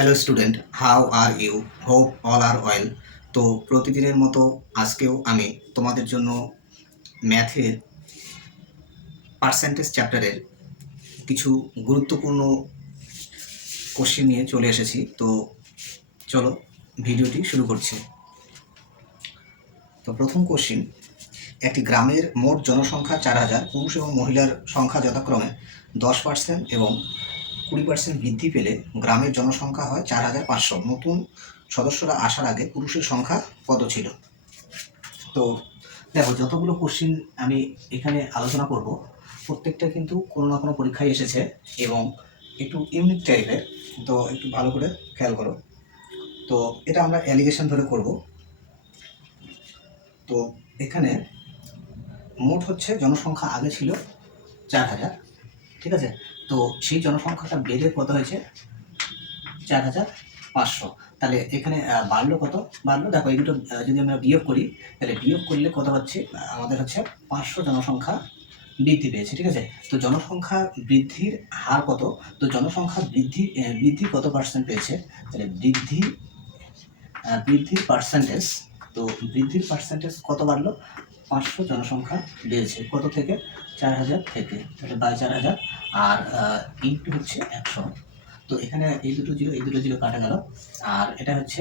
Hello student, how are you? Hope all are well. তো প্রতিদিনের মতো আজকেও আমি তোমাদের জন্য ম্যাথের পার্সেন্টেজ চ্যাপ্টারের কিছু গুরুত্বপূর্ণ কোশ্চেন নিয়ে চলে এসেছি। তো চলো ভিডিওটি শুরু করছি। তো প্রথম কোশ্চেন, একটি গ্রামের মোট জনসংখ্যা 4,000, পুরুষ এবং মহিলার সংখ্যা যথাক্রমে 10% এবং 20% বৃদ্ধি পেলে গ্রামের জনসংখ্যা হয় 4,500। নতুন সদস্যরা আসার আগে পুরুষের সংখ্যা কত ছিল? তো দেখো, যতগুলো কোশ্চিন আমি এখানে আলোচনা করব প্রত্যেকটা কিন্তু কোনো না কোনো পরীক্ষায় এসেছে এবং একটু ইউনিক টাইপের। তো একটু ভালো করে খেয়াল করো। তো এটা আমরা অ্যালিগেশন ধরে করব। তো এখানে মোট হচ্ছে জনসংখ্যা আগে ছিল 4,000, ঠিক আছে? তো সেই জনসংখ্যাটা বেড়ে কত হয়েছে? 4,500। তাহলে এখানে বাড়লো কত? বাড়লো, দেখো এই দুটো যদি আমরা বিয়োগ করি, তাহলে বিয়োগ করলে কত হচ্ছে? আমাদের হচ্ছে 500 জনসংখ্যা বৃদ্ধি পেয়েছে, ঠিক আছে? তো জনসংখ্যা বৃদ্ধির হার কত? তো জনসংখ্যা বৃদ্ধি কত পার্সেন্ট পেয়েছে? তাহলে বৃদ্ধির পার্সেন্টেজ, তো বৃদ্ধির পার্সেন্টেজ কত বাড়লো? 500 জনসংখ্যা বেড়েছে কত থেকে? 4,000 থেকে। তাহলে বাই 4,000 আর ইন্টু হচ্ছে 100। তো এখানে এই দুটো জিরো কাটা গেল, আর এটা হচ্ছে,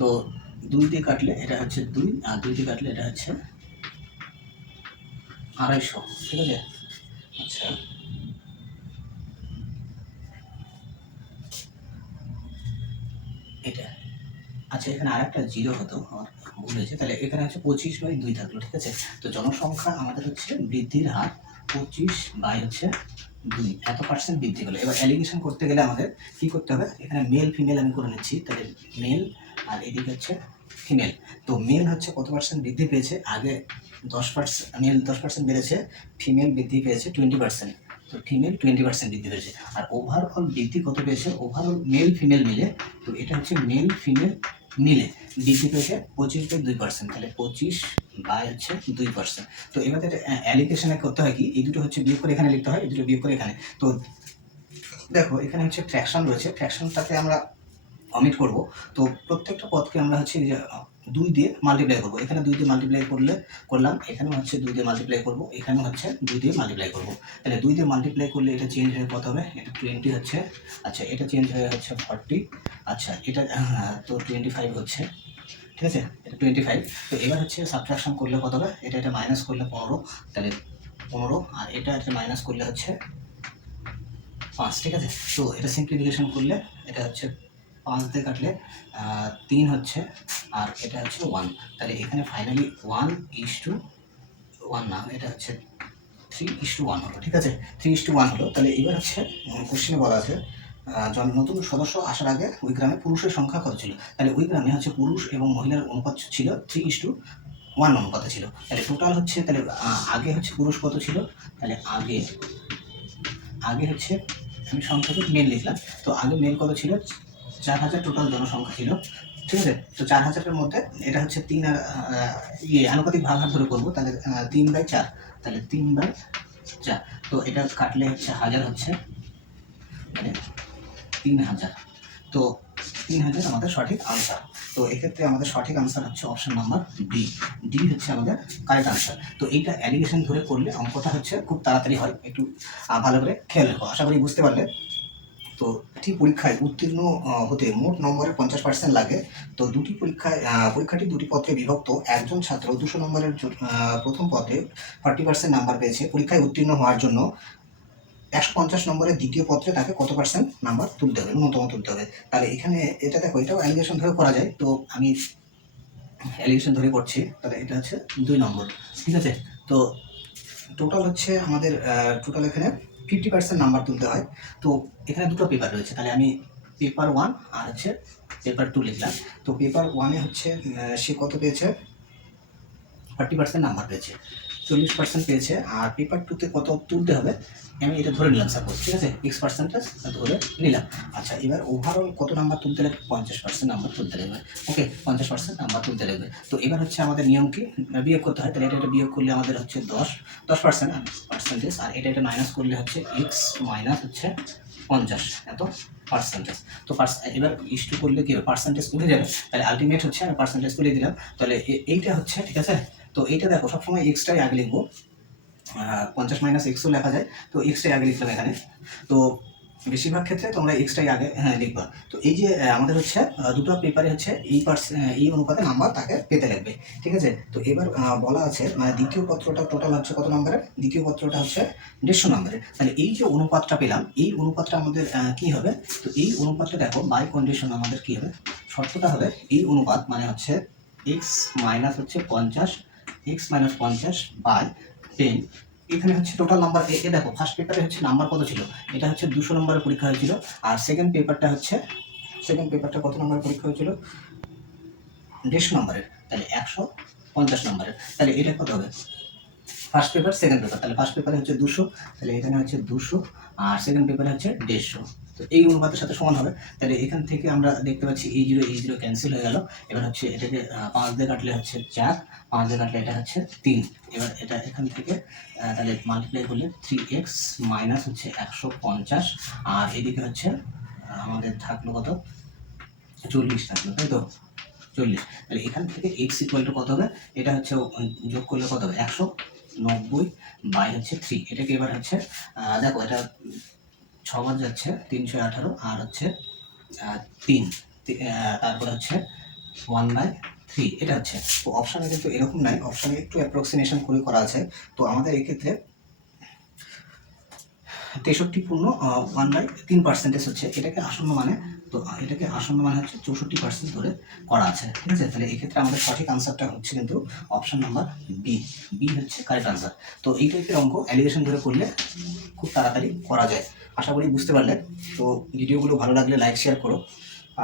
তো 2 দিয়ে কাটলে এটা হচ্ছে 2, আর 2 দিয়ে কাটলে এটা হচ্ছে 250, ঠিক আছে? আচ্ছা, এটা, আচ্ছা এখানে আরেকটা জিরো হতো, আমার ভুল হয়েছে। তাহলে এখানে হচ্ছে 25/2 থাকলো, ঠিক আছে? তো জনসংখ্যা আমাদের হচ্ছে বৃদ্ধির হার 25/2, এত পার্সেন্ট বৃদ্ধি হলো। এবার অ্যালিগেশন করতে গেলে আমাদের কি করতে হবে? এখানে মেল ফিমেল আমি করে নিচ্ছি। তাহলে মেল আর এদিকে হচ্ছে ফিমেল। তো মেল হচ্ছে কত পার্সেন্ট বৃদ্ধি পেয়েছে? আগে 10%, মেল 10% বেড়েছে, ফিমেল বৃদ্ধি পেয়েছে 20%। তো ফিমেল 20% বৃদ্ধি পেয়েছে। আর ওভারঅল বৃদ্ধি কত পেয়েছে? ওভারঅল মেল ফিমেল মিলে, তো এটা হচ্ছে মেল ফিমেল মিলে বৃদ্ধি পেয়েছে 25/2%। তাহলে 25/2%। তো এবার এটা অ্যালিগেশনে করতে হয় কি, এই দুটো হচ্ছে বিয়োগ করে এখানে লিখতে হয়, এই দুটো বিয়োগ করে এখানে। তো দেখো এখানে হচ্ছে ফ্র্যাকশন রয়েছে, ফ্র্যাকশনটাকে আমরা অমিট করব। তো প্রত্যেকটা পদকে আমরা হচ্ছে 2 দিয়ে মাল্টিপ্লাই করবো। এখানে 2 দিয়ে মাল্টিপ্লাই করলাম, এখানেও হচ্ছে 2 দিয়ে মাল্টিপ্লাই করবো, এখানেও হচ্ছে 2 দিয়ে মাল্টিপ্লাই করবো। তাহলে 2 দিয়ে মাল্টিপ্লাই করলে এটা চেঞ্জ হয়ে কত হবে? এটা 20 হচ্ছে। আচ্ছা, এটা চেঞ্জ হয়ে হচ্ছে 40। আচ্ছা, এটা তো 25 হচ্ছে, ঠিক আছে? এটা 25। তো এবার হচ্ছে সাবট্রাকশন করলে কত হবে? এটা মাইনাস করলে 15, তাহলে 15, আর এটা মাইনাস করলে হচ্ছে 5, ঠিক আছে? তো এটা সিম্পলিফিকেশন করলে এটা হচ্ছে 5 দিয়ে কাটলে 3 হচ্ছে, আর এটা হচ্ছে 1। তাহলে এখানে ফাইনালি 1:1 না, এটা হচ্ছে 3:1 হলো, ঠিক আছে? 3:1 হলো। তাহলে এবার হচ্ছে কোশ্চেনে বলা আছে নতুন সদস্য আসার আগে ওই গ্রামে পুরুষের সংখ্যা কত ছিল? তাহলে ওই গ্রামে হচ্ছে পুরুষ এবং মহিলার অনুপাত ছিল 3:1 অনুপাতে ছিল। তাহলে টোটাল হচ্ছে, তাহলে আগে হচ্ছে পুরুষ কত ছিল? তাহলে আগে হচ্ছে, আমি সংখ্যাকে মেল লিখলাম। তো আগে মেল কত ছিল? 4,000 টোটাল জনসংখ্যা ছিল, ঠিক আছে? তো 4,000-এর মধ্যে এটা হচ্ছে 3 আর আনুপাতিক ভাগ ধরে করবো, তাহলে 3/4। তাহলে 3/4। তো এটা কাটলে হচ্ছে 1000 হচ্ছে, মানে 3,000। তো 3,000 আমাদের সঠিক আনসার। তো এক্ষেত্রে আমাদের সঠিক আনসার হচ্ছে অপশন নাম্বার ডি। ডি হচ্ছে আমাদের কারেক্ট আনসার। তো এইটা অ্যালিগেশন ধরে করলে অঙ্কটা হচ্ছে খুব তাড়াতাড়ি হয়। একটু ভালো করে খেয়াল রাখো, আশা করি বুঝতে পারলে। তো একটি পরীক্ষায় উত্তীর্ণ হতে মোট নম্বরের 50% লাগে। তো পরীক্ষাটি দুটি পত্রে বিভক্ত। একজন ছাত্র 200 নম্বরের প্রথম পত্রে 40% নাম্বার পেয়েছে। পরীক্ষায় উত্তীর্ণ হওয়ার জন্য 150 নম্বরের দ্বিতীয় পত্রে তাকে কত পার্সেন্ট নাম্বার তুলতে হবে, ন্যূনতম তুলতে হবে? তাহলে এখানে এটা দেখো, এটাও অ্যালিগেশন ধরে করা যায়। তো আমি অ্যালিগেশন ধরে করছি। তাহলে এটা হচ্ছে 2 নম্বর, ঠিক আছে? তো টোটাল হচ্ছে আমাদের এখানে 50% নাম্বার তুলতে হয়। তো এখানে দুটো পেপার রয়েছে, তাহলে আমি পেপার 1 আর হচ্ছে পেপার 2 লিখলাম। তো পেপার 1-এ হচ্ছে সে কত পেয়েছে? 40% নাম্বার পেয়েছে, 40% পেয়েছে। আর পেপার 2-তে কত তুলতে হবে আমি এটা ধরে নিলাম, সাপোজ, ঠিক আছে? X% ধরে নিলাম। আচ্ছা, এবার ওভারঅল কত নাম্বার তুলতে লাগবে? 50% নাম্বার তুলতে লাগবে। ওকে, 50% নাম্বার তুলতে লাগবে। তো এবার হচ্ছে আমাদের নিয়ম কি? বিয়োগ করতে হয়। তাহলে এটা বিয়োগ করলে আমাদের হচ্ছে 10% পার্সেন্টেজ, আর এটা মাইনাস করলে হচ্ছে X মাইনাস হচ্ছে 50, এত পার্সেন্টেজ। তো এবার ইস্টু করলে কি হবে, পার্সেন্টেজ উঠে যাবে, তাহলে আলটিমেট হচ্ছে আমি পার্সেন্টেজ তুলে দিলাম। তাহলে এইটা হচ্ছে ঠিক আছে। তো এইটা দেখো সবসময় এক্সটাই আগে লিখবো, 50 মাইনাস এক্সও লেখা যায়, তো এক্সটাই আগে লিখলাম এখানে। তো বেশিরভাগ ক্ষেত্রে তোমরা এক্সটাই আগে লিখবা। তো এই যে আমাদের হচ্ছে দুটো পেপারে হচ্ছে এই অনুপাতে নাম্বার তাকে পেতে লাগবে, ঠিক আছে। তো এবার বলা আছে মানে দ্বিতীয় পত্রটা টোটাল হচ্ছে কত নম্বরের, দ্বিতীয় পত্রটা হচ্ছে 150 নম্বরের। তাহলে এই যে অনুপাতটা পেলাম, এই অনুপাতটা আমাদের কি হবে, তো এই অনুপাতটা দেখো বাই কন্ডিশন আমাদের কি হবে, শর্তটা হবে এই অনুপাত মানে হচ্ছে এক্স মাইনাস হচ্ছে 50, এক্স মাইনাস 50 বাই 10। এখানে হচ্ছে টোটাল নাম্বার এ দেখো ফার্স্ট পেপারে হচ্ছে নাম্বার কত ছিল, এটা হচ্ছে 200 নম্বরের পরীক্ষা হয়েছিল। আর সেকেন্ড পেপারটা কত নম্বরের পরীক্ষা হয়েছিল, 150 নম্বরের, তাহলে 150 নম্বরের। তাহলে এটা কত হবে, ফার্স্ট পেপার সেকেন্ড পেপার, তাহলে ফার্স্ট পেপারে হচ্ছে 200, তাহলে এখানে হচ্ছে 200, আর সেকেন্ড পেপারে হচ্ছে 150। তো এই অনুপাতের সাথে সমান হবে। তাহলে এখান থেকে আমরা দেখতে পাচ্ছি এই জিরো ক্যান্সেল হয়ে গেল। এবার হচ্ছে এটাকে 5 দিয়ে কাটলে হচ্ছে 4, 5 দিয়ে কাটলে এটা হচ্ছে 3। এবার এটা এখান থেকে তাহলে মাল্টিপ্লাই করলে 3x মাইনাস হচ্ছে 150, আর এদিকে হচ্ছে আমাদের থাকলো কত, 40 থাকলো, তাই তো 40। তাহলে এখান থেকে এক্স ইকুয়াল টু কত হবে, এটা হচ্ছে যোগ করলে কত হবে, 190 বাই হচ্ছে 3। এটাকে এবার হচ্ছে দেখো এটা 6 বার যাচ্ছে 318, আর হচ্ছে 3, তারপরে হচ্ছে 1/3, এটা হচ্ছে। তো অপশানে কিন্তু এরকম নাই, অপশানে একটু অ্যাপ্রক্সিমেশন করে করা আছে। তো আমাদের এক্ষেত্রে 63 পূর্ণ 1/3% হচ্ছে, এটাকে আসন্ন মানে, তো এটাকে আসন্ন মানে হচ্ছে 64% ধরে করা আছে, ঠিক আছে। তাহলে এক্ষেত্রে আমাদের সঠিক আনসারটা হচ্ছে কিন্তু অপশন নাম্বার বি, বি হচ্ছে কারেক্ট আনসার। তো এই টাইপের অঙ্ক অ্যালিগেশন ধরে করলে খুব তাড়াতাড়ি করা যায়, আশা করি বুঝতে পারলে। তো ভিডিওগুলো ভালো লাগলে লাইক শেয়ার করো,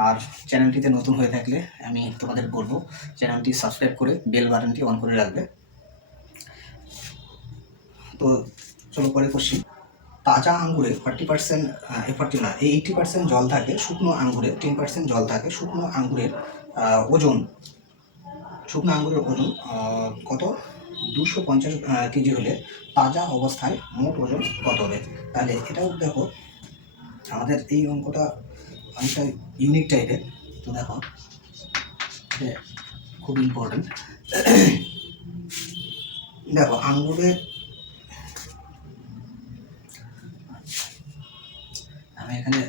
আর চ্যানেলটিতে নতুন হয়ে থাকলে আমি তোমাদের বলবো চ্যানেলটি সাবস্ক্রাইব করে বেল বাটনটি অন করে রাখবে। তো চলো পরে করছি। তাজা আঙ্গুরে 40%, 40 না, 80% জল থাকে, শুকনো আঙ্গুরে 10% জল থাকে। শুকনো আঙ্গুরের ওজন, কত, 250 কেজি হলে তাজা অবস্থায় মোট ওজন কত হবে। তাহলে এটাও দেখো আমাদের এই অঙ্কটা অনেকটা ইউনিক টাইপের। তো দেখো খুব ইম্পর্টেন্ট। দেখো আঙ্গুরের, আমি এখানে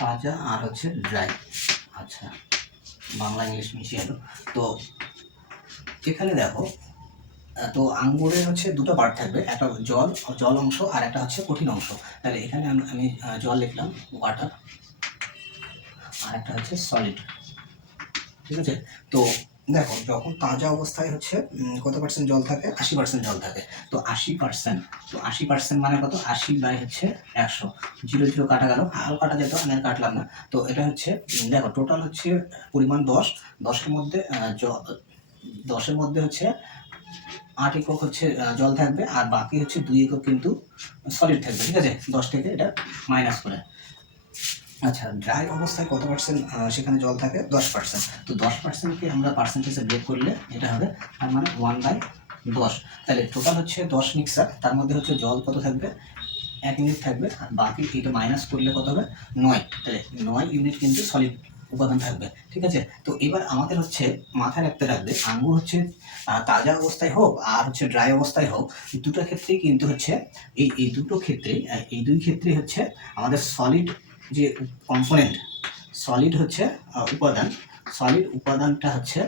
তাজা আর হচ্ছে ড্রাই, আচ্ছা বাংলা ইংলিশ মিশিয়ে এলো। তো এখানে দেখো, তো আঙ্গুরের হচ্ছে দুটো পার্ট থাকবে, একটা জল অংশ আর একটা হচ্ছে কঠিন অংশ। তাহলে এখানে আমি জল লিখলাম ওয়াটার, আর একটা হচ্ছে সলিড, ঠিক আছে। তো দেখো যখন তাজা অবস্থায় হচ্ছে কত পার্সেন্ট জল থাকে, 80% জল থাকে। তো 80%, তো 80% মানে কত, 80 বাই হচ্ছে 100, 0 কাটা গেল, আরও কাটা যেত, আমি আর কাটলাম না। তো এটা হচ্ছে দেখো টোটাল হচ্ছে পরিমাণ 10, 10-এর মধ্যে 10-এর মধ্যে হচ্ছে 8 একক হচ্ছে জল থাকবে, আর বাকি হচ্ছে 2 একক কিন্তু সলিড থাকবে, ঠিক আছে, 10 থেকে এটা মাইনাস করে। আচ্ছা ড্রাই অবস্থায় কত পার্সেন্ট সেখানে জল থাকে, 10%। তো 10%কে আমরা পার্সেন্টেজে ব্রেক করলে এটা হবে, তার মানে 1/10। তাহলে টোটাল হচ্ছে 10 মিক্সার, তার মধ্যে হচ্ছে জল কত থাকবে, 1 ইউনিট থাকবে, আর বাকি এটা মাইনাস করলে কত হবে, 9। তাহলে 9 ইউনিট কিন্তু সলিড উপাদান থাকবে, ঠিক আছে। তো এবার আমাদের হচ্ছে মাথায় রাখতে লাগবে আঙ্গুর হচ্ছে তাজা অবস্থায় হোক আর হচ্ছে ড্রাই অবস্থায় হোক, দুটো ক্ষেত্রেই কিন্তু হচ্ছে এই দুটো ক্ষেত্রে, এই দুই ক্ষেত্রে হচ্ছে আমাদের সলিড যে কম্পোনেন্ট, সলিড হচ্ছে উপাদান, সলিড উপাদানটা হচ্ছে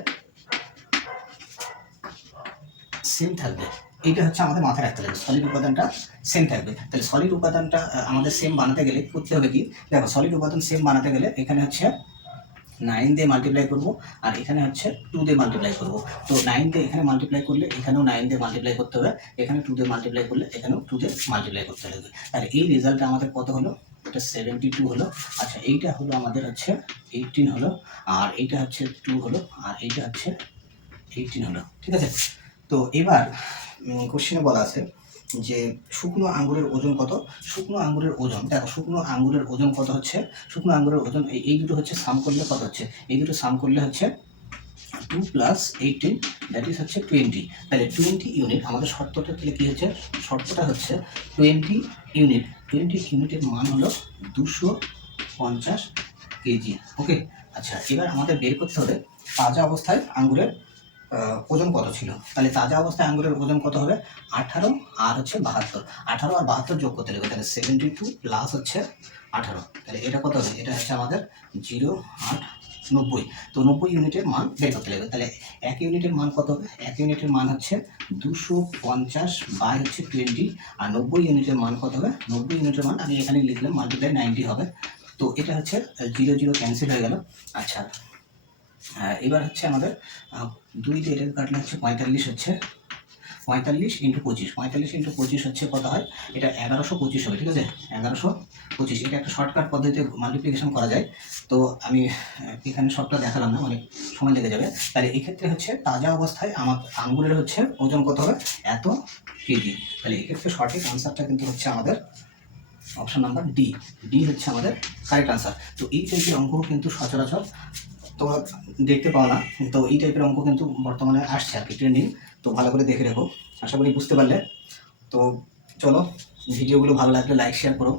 সেম থাকবে। এইটা হচ্ছে আমাদের মাথায় রাখতে হবে, সলিড উপাদানটা সেম থাকবে। তাহলে সলিড উপাদানটা আমাদের সেম বানাতে গেলে করতে হবে কি, দেখো সলিড উপাদান সেম বানাতে গেলে এখানে হচ্ছে 9 দিয়ে মাল্টিপ্লাই করবো, আর এখানে হচ্ছে 2 দিয়ে মাল্টিপ্লাই করবো। তো 9 দিয়ে এখানে মাল্টিপ্লাই করলে এখানেও 9 দিয়ে মাল্টিপ্লাই করতে হবে, এখানে 2 দিয়ে মাল্টিপ্লাই করলে এখানেও 2 দিয়ে মাল্টিপ্লাই করতে হবে। তাহলে এই রেজাল্টটা আমাদের কত হলো, এটা 72 হলো। আচ্ছা এইটা হলো আমাদের হচ্ছে 18 হলো, আর এইটা হচ্ছে 2 হলো, আর এইটা হচ্ছে 18 হলো, ঠিক আছে। তো এবার কোশ্চেনে বলা আছে যে শুকনো আঙ্গুরের ওজন কত। শুকনো আঙ্গুরের ওজন, দেখো শুকনো আঙ্গুরের ওজন কত হচ্ছে, শুকনো আঙ্গুরের ওজন এই দুটো হচ্ছে সাম করলে কত হচ্ছে, এই দুটো সাম করলে হচ্ছে 2 প্লাস 18 দ্যাট ইজ হচ্ছে 20। তাহলে 20 ইউনিট আমাদের শর্তটা তাহলে কী হচ্ছে, শর্তটা হচ্ছে 20 ইউনিট। 20 ইউনিটের মান হলো 250 কেজি। ওকে, আচ্ছা এবার আমাদের বের করতে হবে তাজা অবস্থায় আঙ্গুরের ওজন কত ছিল। তাহলে তাজা অবস্থায় আঙ্গুরের ওজন কত হবে, 18 আর হচ্ছে 72। 18 আর 72 যোগ করতে হবে, তাহলে 72 প্লাস হচ্ছে 18, তাহলে এটা কত হবে, এটা হচ্ছে আমাদের 0.890। তো 90 ইউনিটের মান বের করতে হবে। তাহলে 1 ইউনিটের মান কত হবে, 1 ইউনিটের মান হচ্ছে 250 বাই হচ্ছে 20, আর 90 ইউনিটের মান কত হবে, 90 ইউনিটের মান আমি এখানে লিখলাম মাল্টিপ্লাই 90 হবে। তো এটা হচ্ছে 0 0 ক্যান্সেল হয়ে গেল। আচ্ছা এবার হচ্ছে আমাদের 2 দিয়ে এটা কাটলে হচ্ছে 45 হচ্ছে, 45 ইন্টু 25, 45 ইন্টু 25 হচ্ছে কত হয়, এটা 1125 হবে। ঠিক আছে, 1125। এটা একটা শর্টকাট পদ্ধতিতে মাল্টিপ্লিকেশন করা যায়, তো আমি এখানে সবটা দেখালাম না, অনেক সময় লেগে যাবে। তাহলে এক্ষেত্রে হচ্ছে তাজা অবস্থায় আমার আঙ্গুরের হচ্ছে ওজন কত হবে, এত কেজি। তাহলে এক্ষেত্রে সঠিক আনসারটা কিন্তু হচ্ছে আমাদের অপশন নাম্বার ডি। ডি হচ্ছে আমাদের কারেক্ট আনসার। তো এই টাইপের অঙ্ক কিন্তু সচরাচর তোমরা দেখতে পাও না, তো এই টাইপের অঙ্ক কিন্তু বর্তমানে আসছে আর কি, ট্রেন্ডিং। তো ভালো করে দেখে রেখো, আশা করি বুঝতে পারলে। তো চলো, ভিডিওগুলো ভালো লাগলে লাইক শেয়ার করো।